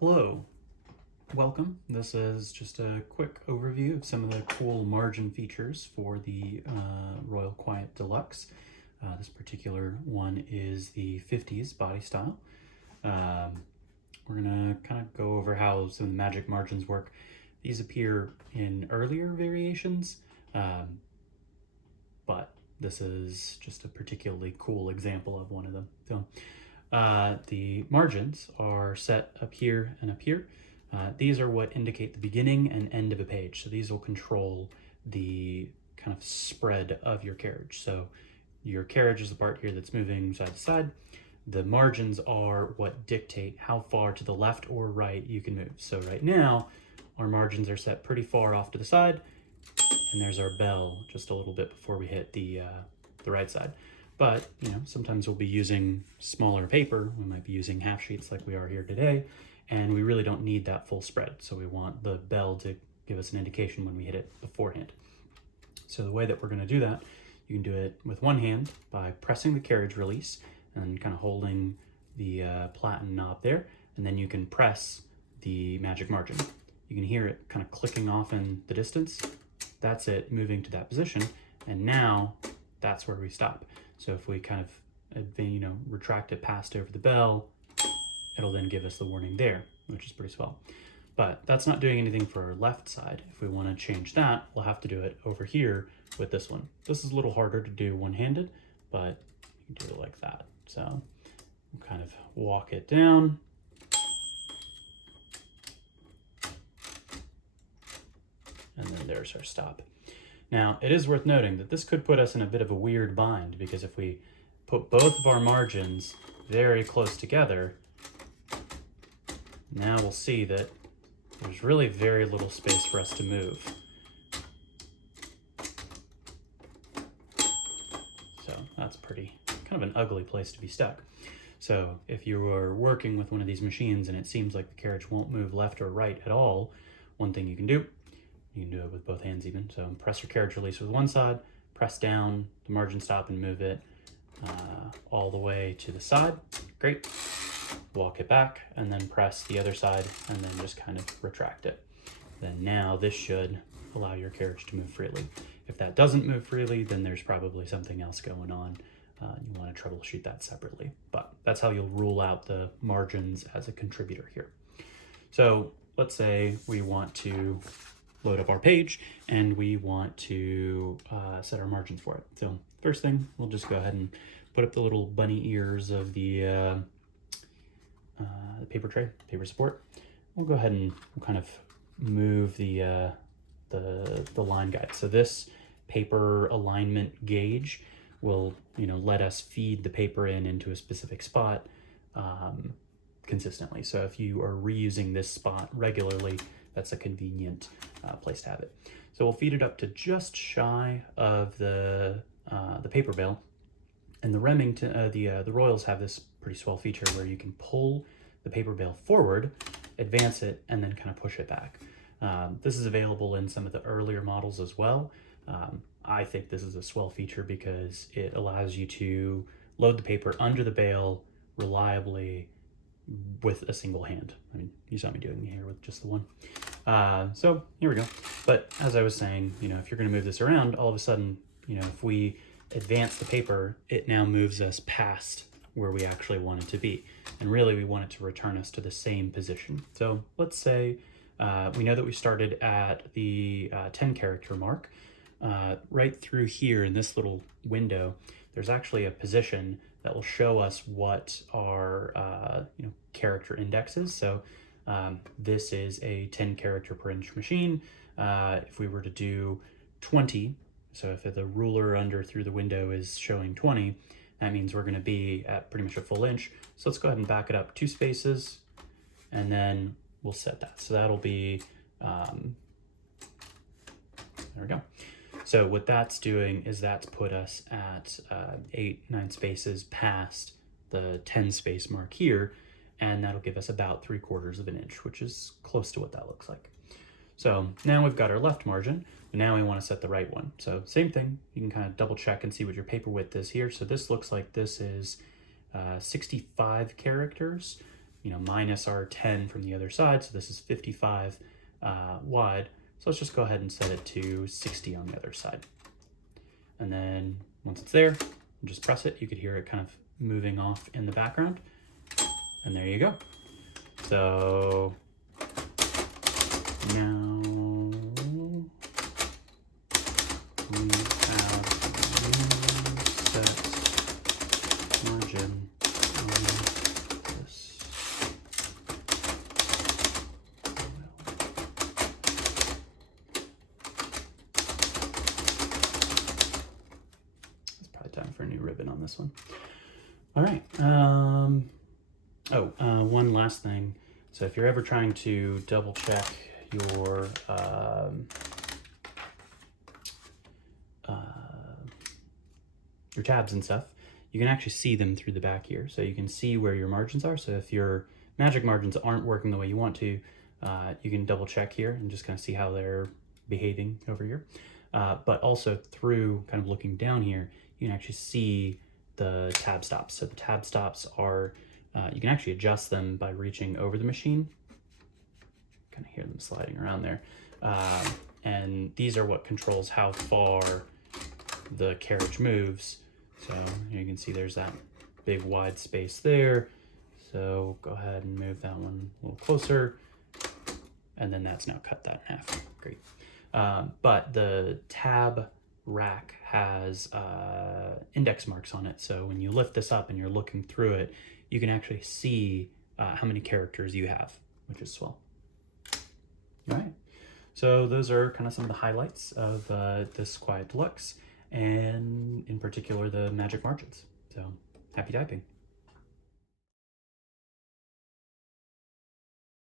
Hello, welcome. This is just a quick overview of some of the cool margin features for the Royal Quiet Deluxe. This particular one is the 50s body style. We're gonna kind of go over how some of the magic margins work. These appear in earlier variations, but this is just a particularly cool example of one of them. So the margins are set up here and up here. These are what indicate the beginning and end of a page. So these will control the kind of spread of your carriage. So your carriage is the part here that's moving side to side. The margins are what dictate how far to the left or right you can move. So right now, our margins are set pretty far off to the side, and there's our bell just a little bit before we hit the right side. But, sometimes we'll be using smaller paper. We might be using half sheets like we are here today, and we really don't need that full spread. So we want the bell to give us an indication when we hit it beforehand. So the way that we're gonna do that, you can do it with one hand by pressing the carriage release and kind of holding the platen knob there, and then you can press the magic margin. You can hear it kind of clicking off in the distance. That's it moving to that position, and now that's where we stop. So if we kind of, retract it past over the bell, it'll then give us the warning there, which is pretty swell. But that's not doing anything for our left side. If we want to change that, we'll have to do it over here with this one. This is a little harder to do one-handed, but you can do it like that. So we'll kind of walk it down. And then there's our stop. Now, it is worth noting that this could put us in a bit of a weird bind, because if we put both of our margins very close together, now we'll see that there's really very little space for us to move. So that's pretty kind of an ugly place to be stuck. So if you are working with one of these machines and it seems like the carriage won't move left or right at all, one thing you can do, you can do it with both hands even. So press your carriage release with one side, press down the margin stop and move it all the way to the side. Great. Walk it back and then press the other side and then just kind of retract it. Then now this should allow your carriage to move freely. If that doesn't move freely, then there's probably something else going on. You want to troubleshoot that separately, but that's how you'll rule out the margins as a contributor here. So let's say we want to load up our page and we want to set our margins for it. So first thing, we'll just go ahead and put up the little bunny ears of the paper tray, paper support. We'll go ahead and we'll kind of move the line guide. So this paper alignment gauge will, let us feed the paper into a specific spot consistently. So if you are reusing this spot regularly, that's a convenient place to have it. So we'll feed it up to just shy of the paper bale. And the Remington, the Royals have this pretty swell feature where you can pull the paper bale forward, advance it, and then kind of push it back. This is available in some of the earlier models as well. I think this is a swell feature because it allows you to load the paper under the bale reliably with a single hand. I mean, you saw me doing it here with just the one. So here we go. But as I was saying, if you're going to move this around, all of a sudden, if we advance the paper, it now moves us past where we actually want it to be. And really, we want it to return us to the same position. So let's say we know that we started at the 10 character mark. Right through here in this little window, there's actually a position that will show us what our character index is. So this is a 10 character per inch machine. If we were to do 20, so if the ruler under through the window is showing 20, that means we're going to be at pretty much a full inch. So let's go ahead and back it up 2 spaces, and then we'll set that. So that'll be, there we go. So what that's doing is that's put us at 8-9 spaces past the 10 space mark here, and that'll give us about 3/4 of an inch, which is close to what that looks like. So now we've got our left margin, but now we want to set the right one. So same thing, you can kind of double check and see what your paper width is here. So this looks like this is 65 characters. minus our 10 from the other side. So this is 55 wide. So let's just go ahead and set it to 60 on the other side. And then once it's there, just press it. You could hear it kind of moving off in the background. And there you go. So now we have set margin on this. It's probably time for a new ribbon on this one. All right. One last thing. So if you're ever trying to double check your tabs and stuff, you can actually see them through the back here. So you can see where your margins are. So if your magic margins aren't working the way you want to, you can double check here and just kind of see how they're behaving over here. But also through kind of looking down here, you can actually see the tab stops. So the tab stops are, you can actually adjust them by reaching over the machine. Kind of hear them sliding around there. And these are what controls how far the carriage moves. So you can see there's that big wide space there. So go ahead and move that one a little closer. And then that's now cut that in half. Great. But the tab rack has index marks on it. So when you lift this up and you're looking through it, you can actually see how many characters you have, which is swell. All right. So those are kind of some of the highlights of this Quiet De Luxe, and in particular the magic margins. So happy typing.